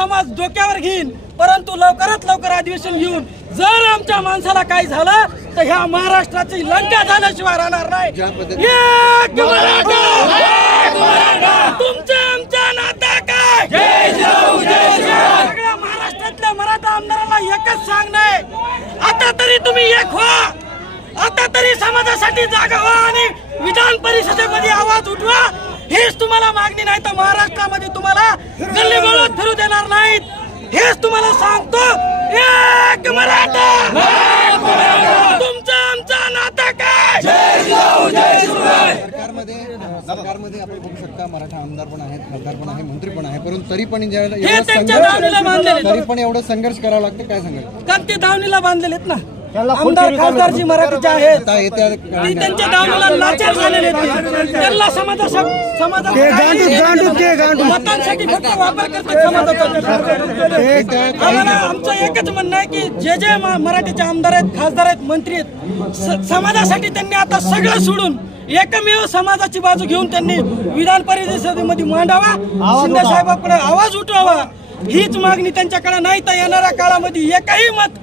समाज डोक्यावर घेईन. परंतु लवकरात लवकर अधिवेशन घेऊन जर आमच्या माणसाला काही झालं तर ह्या महाराष्ट्राची लंका झाल्याशिवाय राहणार नाही. ज्या पद्धती- एक मराठा! एक मराठा! तुमचं आमचं नातं काय? सगळ्या महाराष्ट्रातल्या मराठा आमदारांना एकच सांगणं आहे आता तरी तुम्ही एक व्हा. आता तरी समाजासाठी जागा व्हा आणि विधान परिषदेमध्ये आवाज उठवा. हेच तुम्हाला मागणी नाही तर महाराष्ट्रामध्ये तुम्हाला गल्ली बोळत फिरू देणार नाहीत. हेच तुम्हाला सांगतो एक मराठा! तुमचं आमचं नातं काय? सरकारमध्ये सरकारमध्ये आपण बघू शकता मराठा आमदार पण आहेत खासदार पण आहे मंत्री पण आहे परंतु तरी पण ज्या- एवढा त्यांच्या संघर्ष- दावणीला बांधलेले. तरी पण एवढं संघर्ष करावा लागतं काय सांगाल? कारण ते दावणीला बांधलेत ना. आमदार खासदार जी मराठीचे आहेत. ती त्यांच्या दावणीला लाचार झालेले आहेत. त्यांना समाजा समाजा मतांसाठी फक्त वापर करतात समाजाचा. आम्हाला आमचं एकच म्हणणं आहे की जे जे मराठीचे आमदार आहेत खासदार आहेत मंत्री आहेत समाजासाठी त्यांनी आता सगळं सोडून एकमेव समाजाची बाजू घेऊन त्यांनी विधान परिषदेमध्ये मांडावा. शिंदे साहेबांकडे आवाज उठवावा. हीच मागणी त्यांच्याकडे नाही तर येणाऱ्या काळामध्ये एकही मत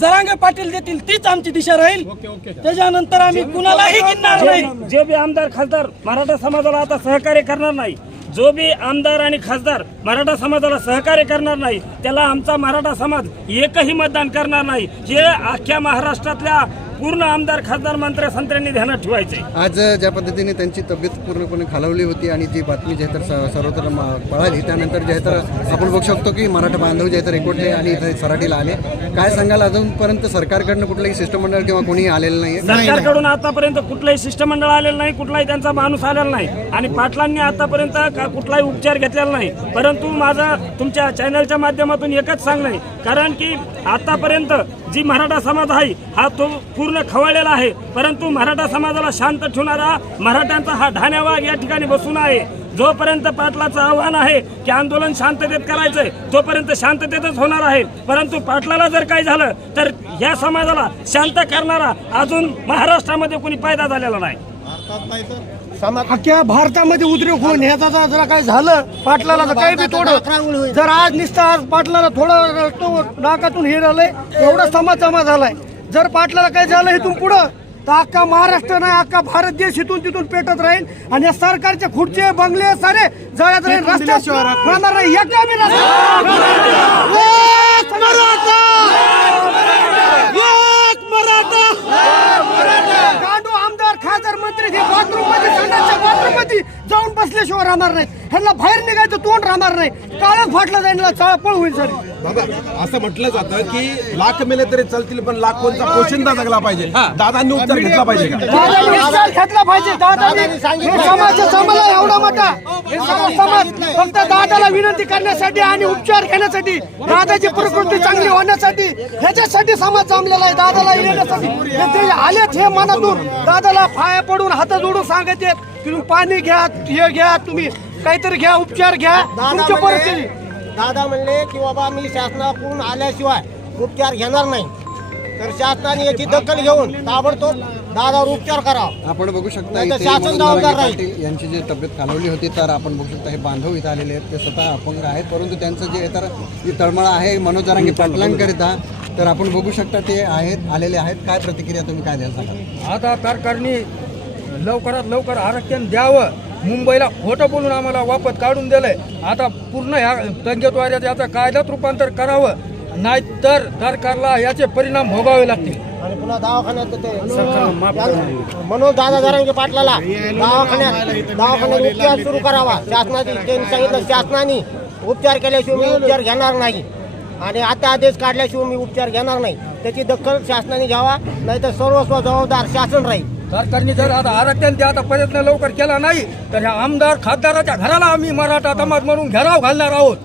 जरांगे पाटील देतील तीच आमची दिशा राहील. त्याच्यानंतर आम्ही कुणालाही गिनणार नाही. जे बी आमदार खासदार मराठा समाजाला आता सहकार्य करणार नाही. जो बी आमदार आणि खासदार मराठा समाजाला सहकार्य करणार नाही त्याला आमचा मराठा समाज एकही मतदान करणार नाही. हे अख्ख्या महाराष्ट्रातल्या पूर्ण आमदार खासदार मंत्री संत्र्यांनी ध्यानात ठेवायचे. आज ज्या पद्धतीने त्यांची तब्येत पूर्णपणे खालावली होती आणि जी बातमी जी तर स- सर्वत्र म- पळाली त्यानंतर जे तर आपण बघू शकतो की मराठा बांधव जे आहे तर एकवटले आणि इथे सराटीला आले. काय सांगाल अजूनपर्यंत सरकारकडनं कुठलंही शिष्टमंडळ किंवा कोणीही आलेलं नाही सरकारकडून आतापर्यंत कुठलंही शिष्टमंडळ आलेलं नाही कुठलाही त्यांचा माणूस आलेला नाही. आणि पाटलांनी आतापर्यंत का- कुठलाही उपचार घेतलेला नाही. परंतु माझा तुमच्या चॅनलच्या माध्यमातून एकच सांगणं आहे. कारण की आतापर्यंत जी मराठा समाज आहे हा तो पूर्ण खवळलेला आहे. परंतु मराठा समाजाला शांत ठेवणारा मराठ्यांचा हा ढाण्यावाग या ठिकाणी बसून आहे. जोपर्यंत पाटलाचं आव्हान आहे की आंदोलन शांततेत करायचंय तोपर्यंत शांततेतच होणार आहे. परंतु पाटलाला जर काही झालं तर या समाजाला शांत करणारा अजून महाराष्ट्रामध्ये कोणी फायदा झालेला नाही. अख्ख्या भारतामध्ये उद्रेक होऊन ह्याचा जर जरा काय झालं पाटलाला तर काही बी थोडं जर आज निसतं आज पाटलाला थोडं तो नाकातून हे झालंय एवढा समाज जमा झालाय. जर पाटलाला काही झालं इथून पुढं तर अख्खा महाराष्ट्र नाही अख्खा भारत देश इथून तिथून पेटत राहील आणि या सरकारचे खुर्चे बंगले सारे जळत राहील. रस्त्यात राहणार नाही एका बी रस्ता- एक मराठा! एक मराठा! गांडू आमदार मंत्री बाथरूममध्ये मध्ये जाऊन बसल्याशिवाय राहणार नाही. ह्यांना बाहेर निघायचं तोंड राहणार नाही. काळच फाटलं जाईल ना चाळ पळ होईल सर. बाबा असं म्हटलं जातं की लाख मेले तरी चालतील पण लाखोंचा पोशिंदा जगला पाहिजे. दादांनी उपचार घेतला पाहिजे का? दादाने विचार घेतला पाहिजे. दादाने हे समाज एवढा मोठा. हे समाज फक्त दादाला विनंती करण्यासाठी आणि उपचार घेण्यासाठी दादाची प्रकृती चांगली होण्यासाठी ह्याच्यासाठी समाज जमलेला आहे दादाला येण्यासाठी. हे ते आलेच हे मनातून. दादाला पाया पडून हात जोडून सांगत तुम्ही पाणी घ्या हे घ्या तुम्ही काहीतरी घ्या उपचार घ्या तुमची परिस्थिती. दादा म्हणले की बाबा मी शासनाकडून आल्याशिवाय उपचार घेणार नाही. तर शासनाने याची दखल घेऊन ताबडतोब दादावर उपचार करावा. आपण बगू शकता नाही तर इथे शासन जबाबदार राहील. यांची जी तब्येत खालवली होती तर आपण बघू शकता हे बांधव इथं आलेले आहेत. ते स्वतः अपंग आहेत परंतु त्यांचं जे तर जी तळमळ आहे मनोज जरांगे पाटलांकरिता तर आपण बघू शकता ते आहेत आलेले आहेत. काय प्रतिक्रिया तुम्ही काय द्याल सांगा? आता सरकारने लवकरात लवकर आरक्षण द्यावं. मुंबईला खोटं बोलून आम्हाला वापस काढून दिलंय. आता पूर्ण ह्या तंगेद्वाऱ्यात याचं कायद्यात रूपांतर करावं. नाहीतर सरकारला याचे परिणाम भोगावे लागतील. आणि पुन्हा दवाखान्यात ते मनोज दादा जरांगे पाटलाला दवाखान्यात दवाखान्यात उपचार सुरू करावा. शासनाची त्यांनी सांगितलं शासनाने उपचार केल्याशिवाय मी उपचार घेणार नाही. आणि आता आदेश काढल्याशिवाय मी उपचार घेणार नाही. त्याची दखल शासनाने घ्यावा. नाहीतर सर्वस्व जबाबदार शासन राहील. सरकारने जर आता आरक्षण द्यायचा प्रयत्न लवकर केला नाही तर ह्या आमदार खासदाराच्या घराला आम्ही मराठा समाज म्हणून घेराव घालणार आहोत.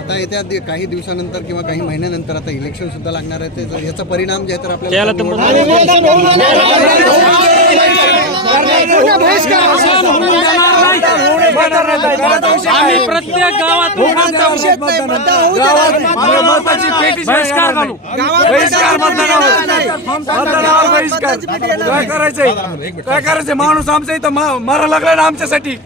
आता येत्या दि- काही दिवसानंतर किंवा काही महिन्यानंतर आता इलेक्शन सुद्धा लागणार आहे. ते याचा परिणाम जे आहे तर आपल्याला निवडणूक- आम्ही प्रत्येक गावात बहिष्कार घालू बहिष्कार मतदानावर. मतदानावर बहिष्कार. काय करायचंय? काय करायचंय? माणूस आमच्या इथं मा- मारा लागलाय ना आमच्यासाठी.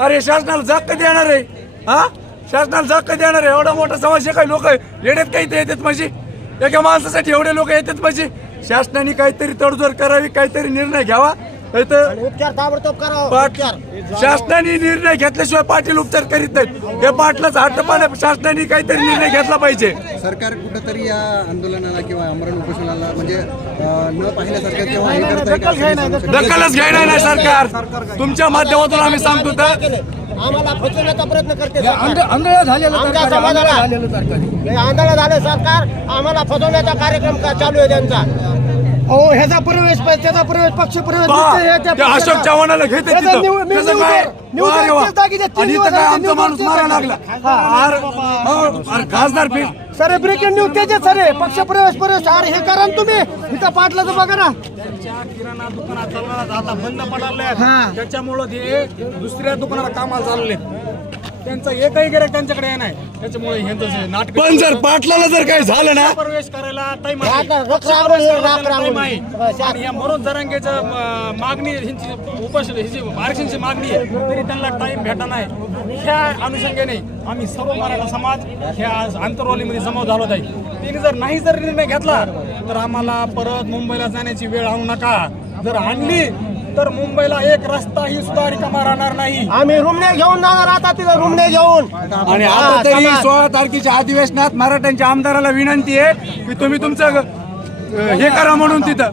अरे शासनाला जाग कधी येणार आहे? हा? शासनाला जग कधी येणार आहे? एवढा मोठा समाज काही लोक येण्यात काही ते येतात म्हणजे एका माणसासाठी एवढे लोक येतात म्हणजे शासनाने काहीतरी तडजोड करावी काहीतरी निर्णय घ्यावा. शासनाने निर्णय घेतल्याशिवाय पाटील उपचार करीत नाहीत. हे पाटलाच हट्टपणा शासनाने काहीतरी निर्णय घेतला पाहिजे. सरकार कुठंतरी या आंदोलनाला किंवा आमरण उपोषणाला म्हणजे न पाहिल्यासारखं हे? दखलच घेणार नाही सरकार. तुमच्या माध्यमातून आम्ही सांगतो तर. आम्हाला फसवण्याचा प्रयत्न करते. आंधळ झालेलं आमच्या सरकार आहे, आंधळं झालेलं सरकार आहे. हे झालं सरकार आम्हाला फसवण्याचा कार्यक्रम का- चालू आहे त्यांचा ह्याचा प्रवेश पाहिजे त्याचा प्रवेश पक्ष प्रवेश अशोक. चव्हाणाला घेते माणूस. लागला. खासदार सर ब्रेकिंग न्यूज त्याचे सर पक्ष प्रवेश प्रवेश. अरे हे करा ना तुम्ही. इथं पाटलाचं बघा ना. त्यांच्या किराणा दुकानात चालणार आता बंद पडाले हा. त्याच्यामुळं ते दुसऱ्या दुकानाला कामाला चालले त्यांचं एकही गिरायक त्यांच्याकडे नाही. त्याच्यामुळे हे तसं नाटक पण जर पाटलाला जर काही झालं ना? प्रवेश करायला टाइम राख रांगोळी. आणि या मनोज जरांगेचं अं, मागणी ह्यांची उपोषण ह्याची आरक्षणची मागणी आहे तरी त्यांना टाइम भेटा नाही. ह्या अनुषंगाने आम्ही सर्व मराठा समाज ह्या आज आंतरवालीमध्ये जमा झालो आहे. त्यांनी जर नाही जर निर्णय घेतला तर आम्हाला परत मुंबईला जाण्याची वेळ आणू नका. जर आणली तर मुंबईला एक रस्ताही सुद्धा रिकामा राहणार नाही. आम्ही रुमणे घेऊन जाणार आता तिथं रुमणे घेऊन. आणि आता हा, तरी. सोळा तारखेच्या अधिवेशनात मराठ्यांच्या आमदाराला विनंती आहे की तुम्ही तुमचं अं, हे करा म्हणून तिथं.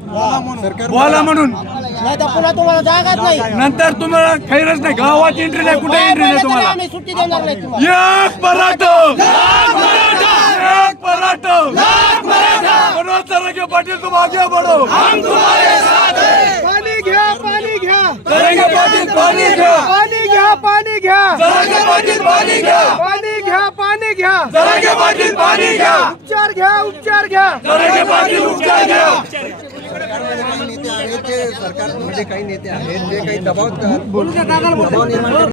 बोला म्हणून. नाही तर पुन्हा तुम्हाला जागाच नाही. नंतर तुम्हाला खैरच नाही. गावात एंट्री नाही कुठे एंट्री नाही तुम्हाला. आम्ही सुट्टी देणार नाही तुम्हाला. एक पराठो एक पराठो मनोज तरंगे पाटील तुम आगे बढ़ो. पाटील पाणी घ्या. पाणी घ्या पाणी घ्या. पाटील पाणी घ्या. पाणी घ्या पाणी घ्या. पाटील पाणी घ्या. उपचार घ्या उपचार घ्या. तरंगे पाटील उपचार घ्या. काही नेते आहेत जे सरकारमध्ये काही नेते आहेत जे काही दबाव दबाव निर्माण